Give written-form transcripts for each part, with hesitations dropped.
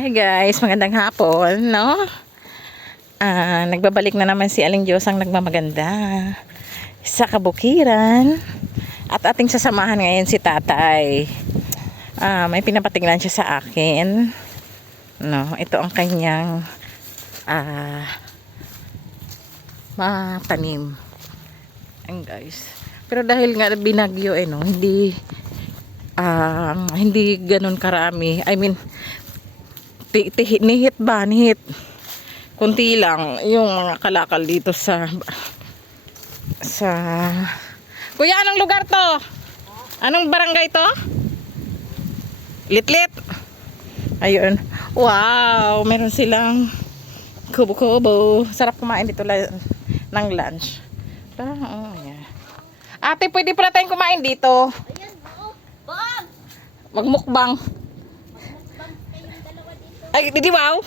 Hi guys, magandang hapon, no? Nagbabalik na naman si Aling Diyos ang nagmamaganda sa kabukiran. At ating sasamahan ngayon si tatay. May pinapatingnan siya sa akin. No, ito ang kanyang matanim. Ayan guys. Pero dahil nga binagyo no, hindi ganun karami. I mean, nihit. Kunti lang yung mga kalakal dito sa Kuya, anong lugar to? Anong barangay to? Litlit. Ayun. Wow, meron silang kubo-kubo. Sarap kumain dito ng lunch. Yeah. Ate, pwede pala tayong kumain dito. Ayan, oo. Bob! Magmukbang. Ay, di wow?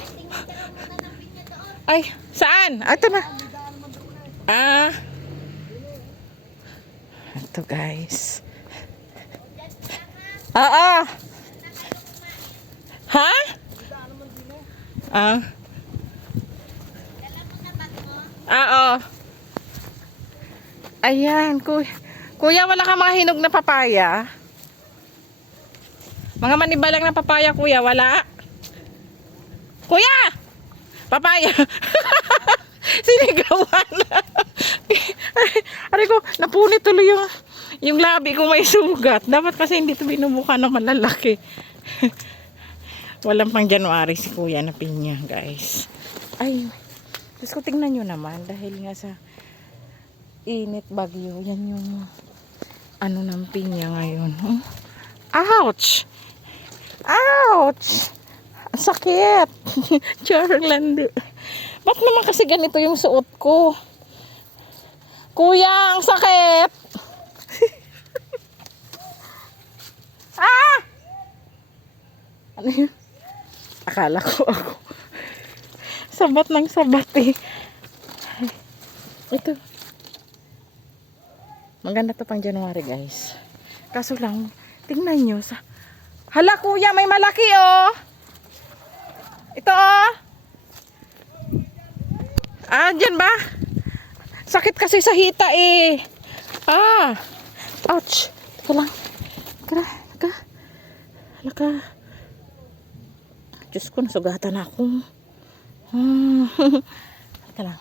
Ay, saan? Ito na. Ito guys. Ha? Ayan, kuya, wala ka mga hinog na papaya? Mga manibalang na papaya, kuya, wala? Kuya! Papaya! Sinigawan! Aray ko, napunit tuloy yung labi ko may sugat. Dapat kasi hindi ito binubuka ng malalaki. Walang pang January si kuya na pinya, guys. Ay, Diyos ko, tingnan nyo naman. Dahil nga sa init bagyo, yan yung ano ng pinya ngayon. Ouch! Ouch! Ang sakit! Charlandi. Ba't naman kasi ganito yung suot ko? Kuya, ang sakit! Ano yun? Akala ko ako. Sabat ng sabat eh. Ito. Maganda to pang January guys. Kaso lang, tingnan nyo sa... Hala kuya, may malaki oh! Ito oh! Dyan ba? Sakit kasi sa hita eh. Ouch! Teka lang. Halaka. Diyos ko, nasugatan ako. Teka lang.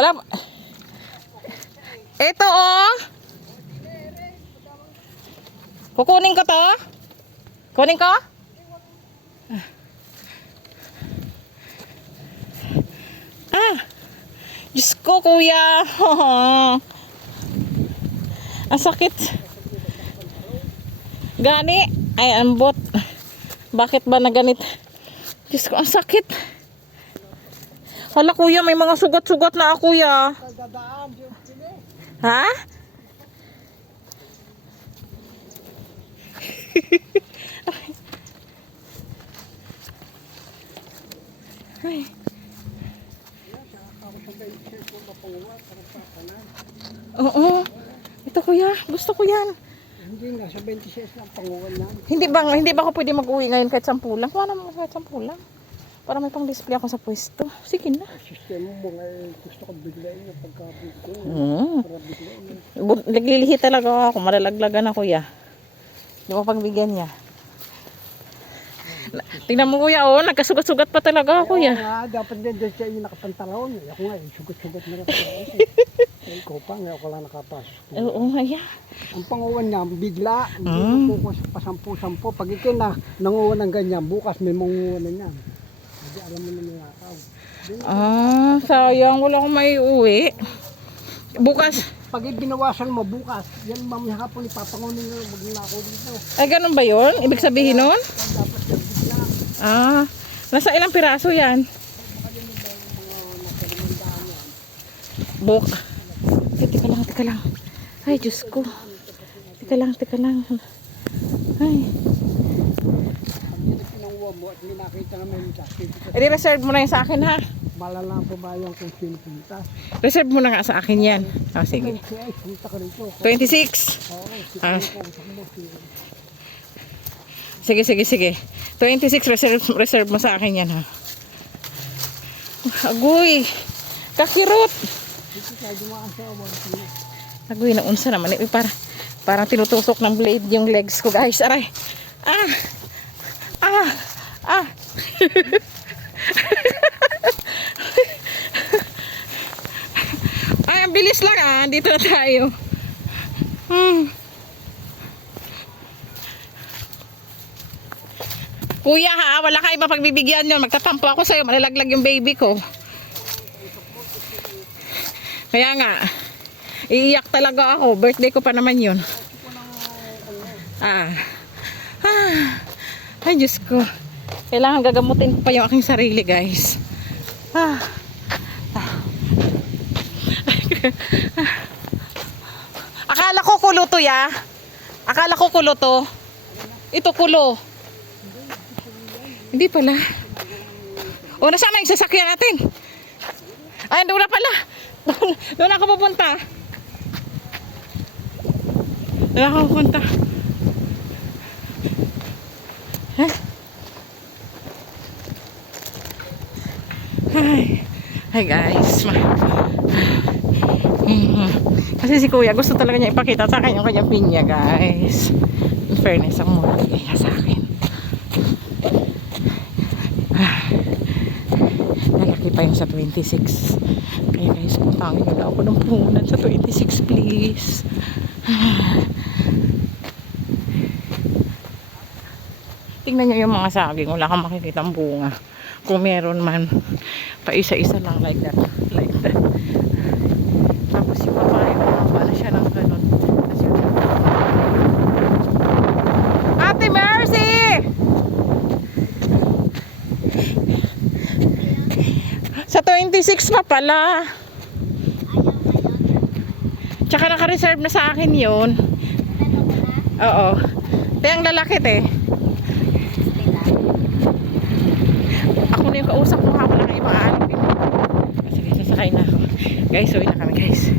Wala. Ito oh! Kukunin ko to? Kunin ko? Diyos ko, kuya. Ang sakit. Gani. Ay, ambot. Bakit ba na ganit? Diyos ko, ang sakit. Hala, kuya, may mga sugat-sugat na ako, kuya. Ha? Ay. Oo. Ito kuya, gusto ko yan. Hindi nga, sa 26 lang panguwan lang. Hindi ba ako pwede mag-uwi ngayon kahit 10 lang? Kuha naman kahit 10 lang. Para may pang display ako sa pwesto. Sige na. Sistema mo nga, gusto ko biglayin yung pagkabig ko. Para biglayin. Naglilihi talaga ako. Malalaglagan ako kuya. Di mo pagbigyan niya. Tingnan mo kuya, oh, nagkasugat-sugat pa talaga ako kuya. Nga, dapat din doon siya yung nakapantalon. Ako nga, sugat-sugat na rin. Ikaw pa, nga ako lang nakapasok. Oo, kaya. Ang panguwan niya, bigla. Hindi ko pa 10-10. Pag ikaw na nanguwan ng ganyan, bukas may manguwan na yan. Hindi alam mo na nangakaw. Sayang. Wala akong may uwi. Bukas. Pag binawasan mo bukas, yan mamaya hapon ipapangunin nyo, magnako dito. Ay, ganun ba yun? Ibig sabihin nun? Dapat yan bigla. Nasa ilang piraso yan? Teka lang. Ay, Diyos ko. Teka lang. Ay. I-reserve mo na yung sa akin ha. Malala po ba yung kung sino pintas? Reserve mo na nga sa akin yan. Sige. Punta ka rito. 26. Oo, Ah. Sige, sige, sige. 26 reserve mo sa akin yan ha. Agoy. Kakirot. Agoy, naunsa naman. Parang tinutusok ng blade yung legs ko guys. Aray. Ah. Ah. Ah. Ay, ang bilis lang ah. Dito na tayo. Kuya ha, wala kayo mapagbibigyan yun. Magtatampo ako sa'yo. Malalaglag yung baby ko. Kaya nga, iiyak talaga ako. Birthday ko pa naman yun. Ah. Ay, Diyos ko. Kailangan gagamutin ko pa yung aking sarili, guys. Akala ko kulo to, ya. Akala ko kulo to. Ito kulo. Hindi pala. O, nasaan yung sasakyan natin? Ay, doon na pala. Doon ako pupunta. Doon ako pupunta. Huh? Hi guys. Kasi si kuya gusto talaga niya ipakita sa akin yung kanyang pinya guys. In fairness, ang mura niya sa akin. Lalaki pa yung sa 26. Kaya guys, putangin nyo na ako ng punan sa 26 please. Tingnan nyo yung mga saging. Wala kang makikita ang bunga. Kung meron man, pa isa-isa lang like that. Like that. Tapos yung papaya, mababa na siya ng ganun. Tapos yung... Ate Mercy! Sa 26 pa pala. Tsaka naka-reserve na sa akin yun. Oo. Ito yung lalaki te. Ako na yung kausap mo ha. Wala kang ibang alam din. Sige, sasakay na ako. Guys, uwi na kami guys.